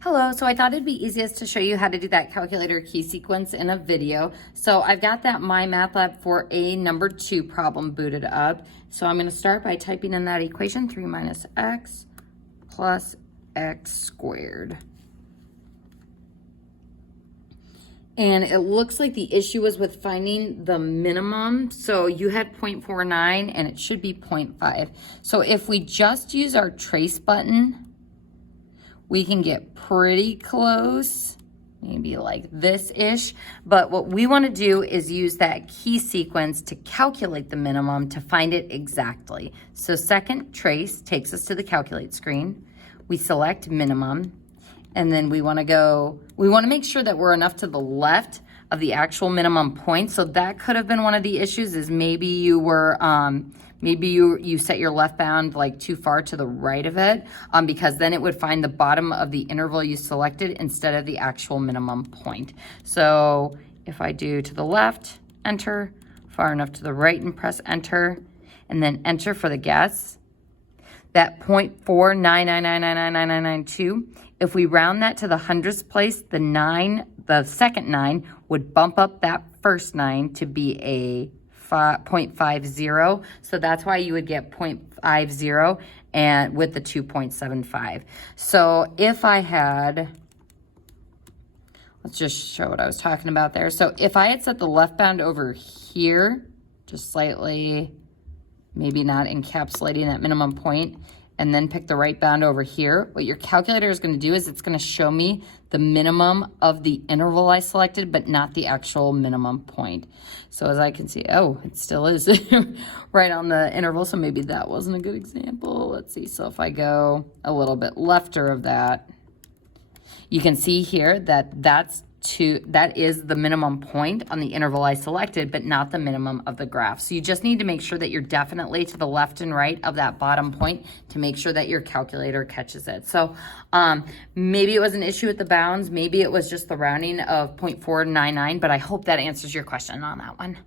Hello, so I thought it'd be easiest to show you how to do that calculator key sequence in a video. So I've got that MyMathLab 4A number 2 problem booted up. So I'm gonna start by typing in that equation, 3 minus x plus x squared. And it looks like the issue was with finding the minimum. So you had 0.49 and it should be 0.5. So if we just use our trace button, we can get pretty close, maybe like this-ish. But what we want to do is use that key sequence to calculate the minimum to find it exactly. So second trace takes us to the calculate screen. We select minimum, and then we want to make sure that we're enough to the left of the actual minimum point. So that could have been one of the issues, is maybe you were, maybe you set your left bound like too far to the right of it, because then it would find the bottom of the interval you selected instead of the actual minimum point. So if I do to the left, enter, far enough to the right and press enter, and then enter for the guess, that 0.499999992, if we round that to the hundredths place, the second 9 would bump up that first 9 to be a 0.50. So that's why you would get 0.50 and with the 2.75. So if I had, let's just show what I was talking about there. So if I had set the left bound over here, just slightly, maybe not encapsulating that minimum point, and then pick the right bound over here, what your calculator is going to do is it's going to show me the minimum of the interval I selected, but not the actual minimum point. So as I can see, oh, it still is right on the interval, so maybe that wasn't a good example. Let's see, so if I go a little bit lefter of that, you can see here that that is the minimum point on the interval I selected, but not the minimum of the graph. So you just need to make sure that you're definitely to the left and right of that bottom point to make sure that your calculator catches it. So maybe it was an issue with the bounds, maybe it was just the rounding of 0.499, but I hope that answers your question on that one.